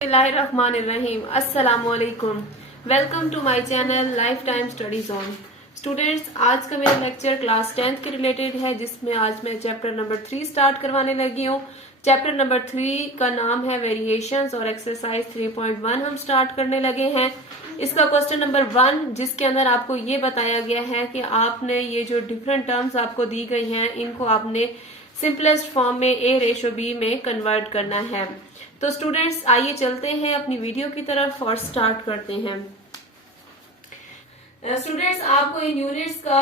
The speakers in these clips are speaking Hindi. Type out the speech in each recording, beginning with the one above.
बिस्मिल्लाहिर्रहमानिर्रहीम। अस्सलामुअलैकुम। Welcome to my channel life time study zone. Students, आज का मेरा लेक्चर क्लास 10th के रिलेटेड है, जिसमें आज मैं चैप्टर नंबर 3 स्टार्ट करवाने लगी हूँ। चैप्टर नंबर 3 का नाम है वेरिएशंस और एक्सरसाइज 3.1 हम स्टार्ट करने लगे हैं। इसका क्वेश्चन नंबर 1, जिसके अंदर आपको ये बताया गया है कि आपने ये जो डिफरेंट टर्म्स आपको दी गई हैं, इनको आपने सिंपलेस्ट फॉर्म में A/B में कन्वर्ट करना है। तो स्टूडेंट्स, आइए चलते हैं अपनी वीडियो की तरफ और स्टार्ट करते हैं। स्टूडेंट्स, आपको इन यूनिट्स का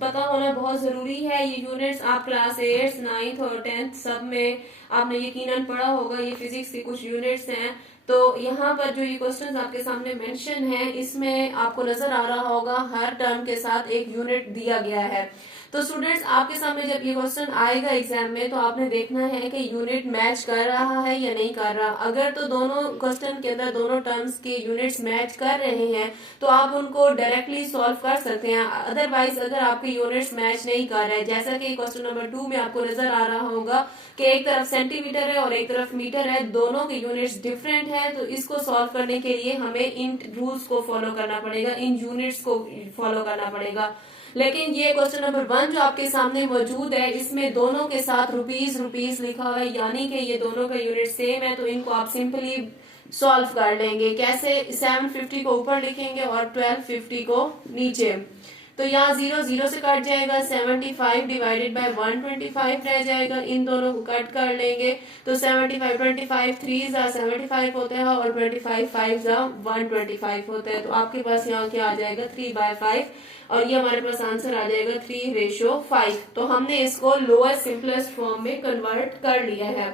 पता होना बहुत जरूरी है। ये यूनिट्स आप क्लास 8, 9 और 10 सब में आपने यकीनन पढ़ा होगा। ये फिजिक्स के कुछ यूनिट्स हैं। तो यहाँ पर जो ये क्वेश्चंस आपके सामने मेंशन है, इसमें आपको नजर आ रहा होगा हर टर्म के साथ एक यूनिट दिया गया है। तो स्टूडेंट्स, आपके सामने जब ये क्वेश्चन आएगा एग्जाम में, तो आपने देखना है कि यूनिट मैच कर रहा है या नहीं कर रहा। अगर तो दोनों क्वेश्चन के अंदर दोनों टर्म्स के यूनिट्स मैच कर रहे हैं तो आप उनको डायरेक्टली सॉल्व कर सकते हैं। अदरवाइज अगर आपके यूनिट्स मैच नहीं कर रहे हैं, जैसा कि क्वेश्चन नंबर 2 में आपको नजर आ रहा होगा कि एक तरफ सेंटीमीटर है और एक तरफ मीटर है, दोनों के यूनिट्स डिफरेंट है, तो इसको सॉल्व करने के लिए हमें इन रूल्स को फॉलो करना पड़ेगा, इन यूनिट्स को फॉलो करना पड़ेगा। लेकिन ये क्वेश्चन नंबर 1 जो आपके सामने मौजूद है, इसमें दोनों के साथ रुपीज लिखा हुआ है, यानी कि ये दोनों का यूनिट सेम है। तो इनको आप सिंपली सॉल्व कर लेंगे। कैसे? 750 को ऊपर लिखेंगे और 1250 को नीचे। तो यहाँ 0 से कट जाएगा, 75 डिवाइडेड बाय 125 रह जाएगा। इन दोनों को कट कर लेंगे तो 75 25 3 75 होता है और 25 5 125 होता है। तो आपके पास यहाँ क्या आ जाएगा, 3/5, और ये हमारे पास आंसर आ जाएगा 3:5। तो हमने इसको लोअर सिंपलेस्ट फॉर्म में कन्वर्ट कर लिया है।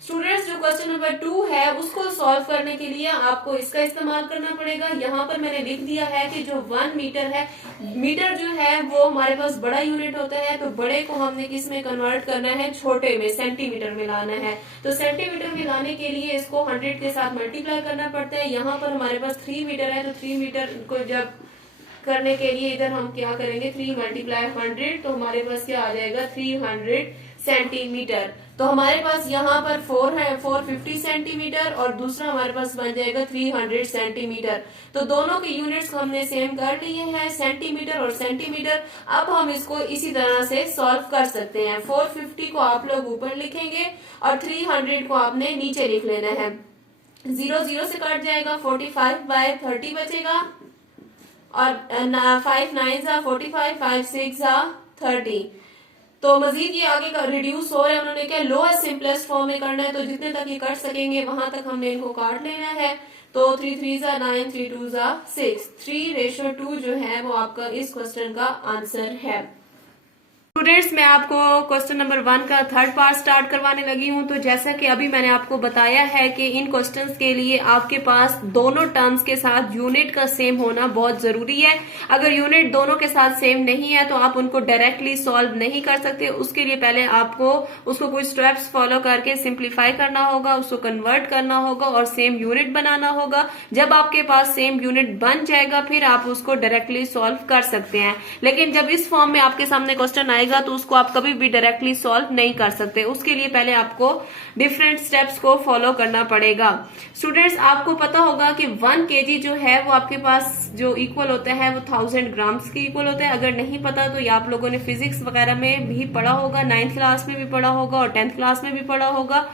स्टूडेंट्स, जो क्वेश्चन नंबर 2 है उसको सॉल्व करने के लिए आपको इसका इस्तेमाल करना पड़ेगा। यहाँ पर मैंने लिख दिया है कि जो 1 मीटर है, मीटर जो है वो हमारे पास बड़ा यूनिट होता है, तो बड़े को हमने किस में कन्वर्ट करना है, छोटे में, सेंटीमीटर में लाना है। तो सेंटीमीटर में लाने के लिए इसको 100 के साथ मल्टीप्लाई करना पड़ता है। यहाँ पर हमारे पास 3 मीटर है, तो 3 मीटर को जब करने के लिए इधर हम क्या करेंगे, 3 × 100, तो हमारे पास क्या आ जाएगा, 300 सेंटीमीटर। तो हमारे पास यहाँ पर 4 है, 450 सेंटीमीटर, और दूसरा हमारे पास बन जाएगा 300 सेंटीमीटर। तो दोनों के यूनिट्स हमने सेम कर लिए हैं, सेंटीमीटर और सेंटीमीटर। अब हम इसको इसी तरह से सॉल्व कर सकते हैं। 450 को आप लोग ऊपर लिखेंगे और 300 को आपने नीचे लिख लेना है। 0 से कट जाएगा, 45/30 बचेगा, और 5 9 45, 5 6 30। तो मजीद ये आगे का रिड्यूस हो रहा है, उन्होंने क्या लोएस्ट सिंपलेस्ट फॉर्म में करना है, तो जितने तक ये कर सकेंगे वहां तक हमने इनको काट लेना है। तो 3 3 9, 3 2 6, 3:2 जो है वो आपका इस क्वेश्चन का आंसर है। स्टूडेंट्स, मैं आपको क्वेश्चन नंबर 1 का थर्ड पार्ट स्टार्ट करवाने लगी हूं। तो जैसा कि अभी मैंने आपको बताया है कि इन क्वेश्चंस के लिए आपके पास दोनों टर्म्स के साथ यूनिट का सेम होना बहुत जरूरी है। अगर यूनिट दोनों के साथ सेम नहीं है तो आप उनको डायरेक्टली सॉल्व नहीं कर सकते। उसके लिए पहले आपको उसको कुछ स्टेप्स फॉलो करके सिंप्लीफाई करना होगा, उसको कन्वर्ट करना होगा और सेम यूनिट बनाना होगा। जब आपके पास सेम यूनिट बन जाएगा, फिर आप उसको डायरेक्टली सॉल्व कर सकते हैं। लेकिन जब इस फॉर्म में आपके सामने क्वेश्चन आएगा तो उसको आप कभी भी डायरेक्टली सॉल्व नहीं कर सकते। उसके लिए पहले आपको डिफरेंट स्टेप्स को फॉलो करना पड़ेगा। स्टूडेंट्स, आपको पता होगा कि 1 kg जो है वो आपके पास जो इक्वल होता है वो 1000 ग्राम्स के इक्वल होता है। अगर नहीं पता तो ये आप लोगों ने फिजिक्स वगैरह में भी पढ़ा होगा, 9th क्लास में भी पढ़ा होगा और 10th क्लास में भी पढ़ा होगा।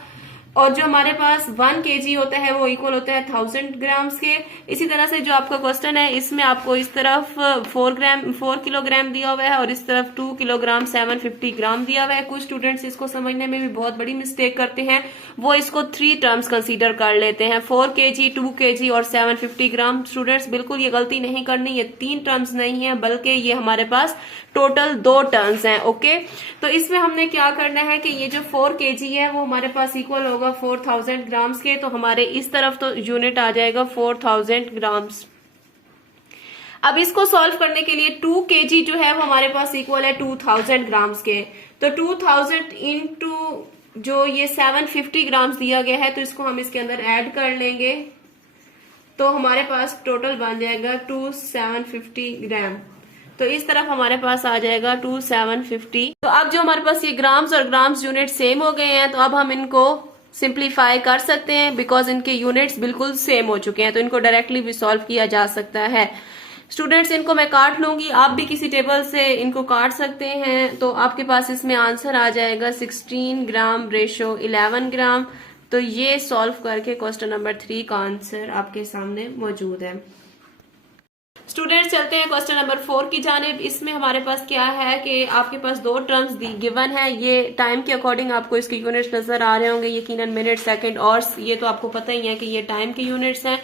और जो हमारे पास 1 kg होता है वो इक्वल होता है 1000 ग्राम्स के। इसी तरह से जो आपका क्वेश्चन है, इसमें आपको इस तरफ 4 किलोग्राम दिया हुआ है और इस तरफ 2 किलोग्राम 750 ग्राम दिया हुआ है। कुछ स्टूडेंट्स इसको समझने में भी बहुत बड़ी मिस्टेक करते हैं, वो इसको 3 टर्म्स कंसीडर कर लेते हैं, 4 kg, 2 kg और 750 ग्राम। स्टूडेंट्स, बिल्कुल ये गलती नहीं करनी। ये 3 टर्म्स नहीं है, बल्कि ये हमारे पास टोटल 2 टर्म्स हैं। ओके, तो इसमें हमने क्या करना है कि ये जो 4 kg है वो हमारे पास इक्वल होगा 4000 ग्राम्स के। तो हमारे इस तरफ तो यूनिट आ जाएगा 4000 ग्राम्स। अब इसको सॉल्व करने के लिए 2 kg जो है वो हमारे पास इक्वल है 2000 ग्राम्स के। तो 2000 इंटू जो ये 750 ग्राम्स दिया गया है, तो इसको हम इसके अंदर ऐड कर लेंगे, तो हमारे पास टोटल बन जाएगा 2750 ग्राम। तो इस तरफ हमारे पास आ जाएगा 2750। तो अब जो हमारे पास ये ग्राम्स और ग्राम्स यूनिट सेम हो गए हैं, तो अब हम इनको सिंप्लीफाई कर सकते हैं बिकॉज इनके यूनिट्स बिल्कुल सेम हो चुके हैं, तो इनको डायरेक्टली भी सॉल्व किया जा सकता है। स्टूडेंट्स इनको मैं काट लूंगी, आप भी किसी टेबल से इनको काट सकते हैं। तो आपके पास इसमें आंसर आ जाएगा 16 ग्राम रेशो 11 ग्राम। तो ये सॉल्व करके क्वेश्चन नंबर 3 का आंसर आपके सामने मौजूद है। स्टूडेंट्स चलते हैं क्वेश्चन नंबर 4 की जानिब। इसमें हमारे पास क्या है कि आपके पास दो टर्म्स गिवन है। ये टाइम के अकॉर्डिंग आपको इसके यूनिट्स नजर आ रहे होंगे, यकीनन मिनट, सेकंड, और ये तो आपको पता ही है कि ये टाइम के यूनिट्स हैं।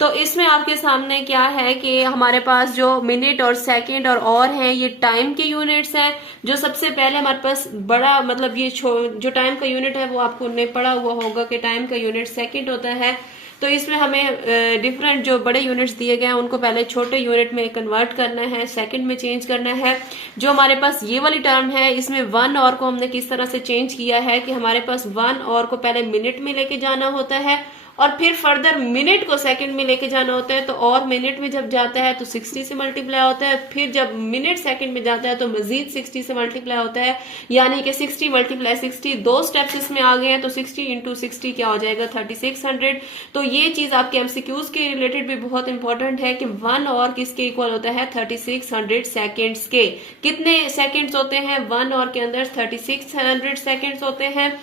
तो इसमें आपके सामने क्या है कि हमारे पास जो मिनट और सेकंड और हैं ये टाइम के यूनिट्स हैं। जो सबसे पहले हमारे पास बड़ा मतलब ये जो टाइम का यूनिट है वो आपको ने पढ़ा हुआ होगा कि टाइम का यूनिट सेकंड होता है। तो इसमें हमें डिफरेंट जो बड़े यूनिट्स दिए गए हैं उनको पहले छोटे यूनिट में कन्वर्ट करना है, सेकंड में चेंज करना है। जो हमारे पास ये वाली टर्म है इसमें 1 और को हमने किस तरह से चेंज किया है कि हमारे पास 1 और को पहले मिनट में लेके जाना होता है और फिर फर्दर मिनट को सेकंड में लेके जाना होता है। तो और मिनट में जब जाता है तो 60 से मल्टीप्लाई होता है, फिर जब मिनट सेकंड में जाता है तो मजीद 60 से मल्टीप्लाई होता है, यानी कि 60 मल्टीप्लाई 60 दो स्टेप्स इसमें आ गए हैं। तो 60 इंटू 60 क्या हो जाएगा 3600। तो ये चीज आपके एमसीक्यूज के रिलेटेड भी बहुत इंपॉर्टेंट है कि 1 और किसके इक्वल होता है 3600 सेकेंड्स के। कितने सेकेंड्स होते हैं 1 और के अंदर 3600 सेकेंड्स होते हैं।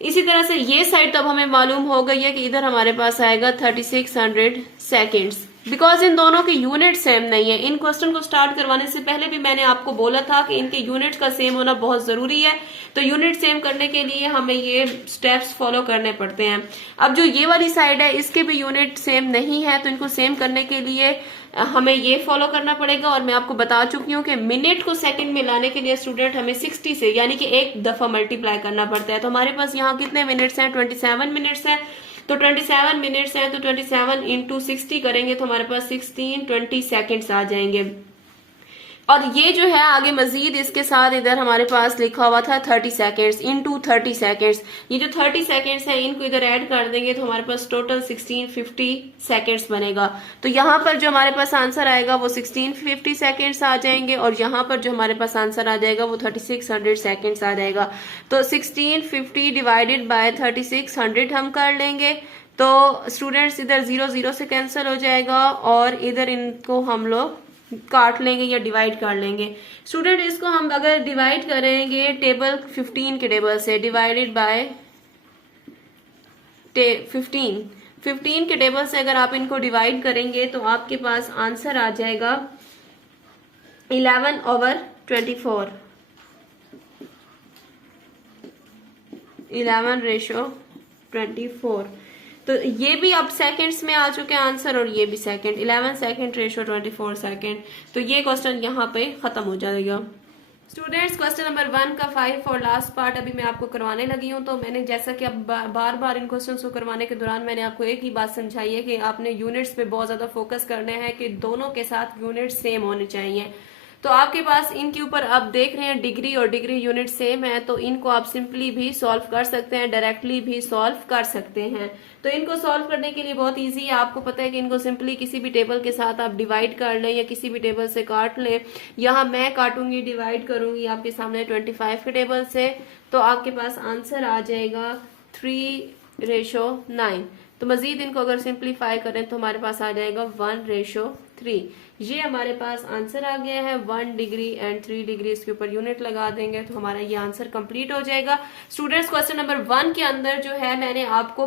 इसी तरह से ये साइड तब हमें मालूम हो गई है कि इधर हमारे पास आएगा 3600 सेकेंड्स। बिकॉज इन दोनों के यूनिट सेम नहीं है। इन क्वेश्चन को स्टार्ट करवाने से पहले भी मैंने आपको बोला था कि इनके यूनिट्स का सेम होना बहुत जरूरी है। तो यूनिट सेम करने के लिए हमें ये स्टेप्स फॉलो करने पड़ते हैं। अब जो ये वाली साइड है इसके भी यूनिट सेम नहीं है, तो इनको सेम करने के लिए हमें ये फॉलो करना पड़ेगा। और मैं आपको बता चुकी हूँ कि मिनट को सेकंड में लाने के लिए स्टूडेंट हमें 60 से यानी कि एक दफा मल्टीप्लाई करना पड़ता है। तो हमारे पास यहाँ कितने मिनट्स हैं 27 मिनट्स हैं। तो 27 मिनट्स हैं तो 27 इंटू 60 करेंगे तो हमारे पास 16-20 सेकेंड्स आ जाएंगे। और ये जो है आगे मजीद इसके साथ इधर हमारे पास लिखा हुआ था 30 सेकेंड्स इंटू 30 सेकेंड्स। ये जो 30 सेकेंड्स है इनको इधर ऐड कर देंगे तो हमारे पास टोटल 1650 सेकेंड्स बनेगा। तो यहाँ पर जो हमारे पास आंसर आएगा वो 1650 सेकेंड्स आ जाएंगे और यहाँ पर जो हमारे पास आंसर आ जाएगा वो 3600 सेकेंड्स आ जाएगा। तो 1650 डिवाइडेड बाय 3600 हम कर लेंगे। तो स्टूडेंट्स इधर 0 0 से कैंसिल हो जाएगा और इधर इनको हम लोग काट लेंगे या डिवाइड कर लेंगे। स्टूडेंट इसको हम अगर डिवाइड करेंगे टेबल 15 के टेबल से डिवाइडेड बाय 15 के टेबल से अगर आप इनको डिवाइड करेंगे तो आपके पास आंसर आ जाएगा 11/24 11/24। तो ये भी अब सेकंड्स में आ चुके हैं आंसर और ये भी सेकंड 11 सेकंड रेशो 24 सेकंड। तो ये क्वेश्चन यहाँ पे खत्म हो जाएगा। स्टूडेंट्स क्वेश्चन नंबर 1 का 5 और लास्ट पार्ट अभी मैं आपको करवाने लगी हूँ। तो मैंने जैसा कि अब बार बार इन क्वेश्चन को करवाने के दौरान मैंने आपको एक ही बात समझाई है कि आपने यूनिट्स पे बहुत ज्यादा फोकस करना है कि दोनों के साथ यूनिट सेम होने चाहिए। तो आपके पास इनके ऊपर आप देख रहे हैं डिग्री और डिग्री यूनिट सेम है, तो इनको आप सिंपली भी सॉल्व कर सकते हैं, डायरेक्टली भी सॉल्व कर सकते हैं। तो इनको सॉल्व करने के लिए बहुत इजी है। आपको पता है कि इनको सिंपली किसी भी टेबल के साथ आप डिवाइड कर लें या किसी भी टेबल से काट लें। यहाँ मैं काटूंगी, डिवाइड करूंगी आपके सामने 25 के टेबल से, तो आपके पास आंसर आ जाएगा 3/9। तो मजीद इनको अगर सिंप्लीफाई करें तो हमारे पास आ जाएगा 1/3। ये हमारे पास आंसर आ गया है। 1 डिग्री एंड 3 डिग्री इसके ऊपर यूनिट लगा देंगे तो हमारा ये आंसर कंप्लीट हो जाएगा। स्टूडेंट्स क्वेश्चन नंबर 1 के अंदर जो है मैंने आपको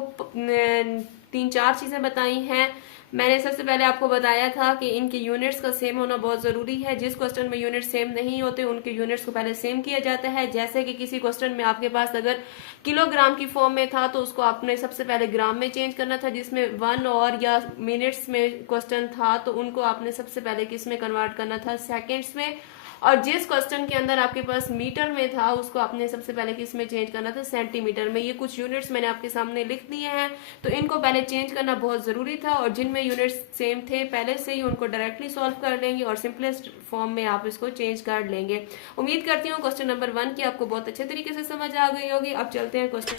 3-4 चीजें बताई हैं। मैंने सबसे पहले आपको बताया था कि इनके यूनिट्स का सेम होना बहुत जरूरी है। जिस क्वेश्चन में यूनिट सेम नहीं होते उनके यूनिट्स को पहले सेम किया जाता है। जैसे कि किसी क्वेश्चन में आपके पास अगर किलोग्राम की फॉर्म में था तो उसको आपने सबसे पहले ग्राम में चेंज करना था। जिसमें 1 और या मिनट्स में क्वेश्चन था तो उनको आपने सबसे पहले किस में कन्वर्ट करना था, सेकेंड्स में। और जिस क्वेश्चन के अंदर आपके पास मीटर में था उसको आपने सबसे पहले किस में चेंज करना था, सेंटीमीटर में। ये कुछ यूनिट्स मैंने आपके सामने लिख दिए हैं, तो इनको पहले चेंज करना बहुत जरूरी था। और जिनमें यूनिट्स सेम थे पहले से ही उनको डायरेक्टली सॉल्व कर लेंगे और सिंपलेस्ट फॉर्म में आप इसको चेंज कर लेंगे। उम्मीद करती हूँ क्वेश्चन नंबर 1 की आपको बहुत अच्छे तरीके से समझ आ गई होगी। अब चलते हैं क्वेश्चन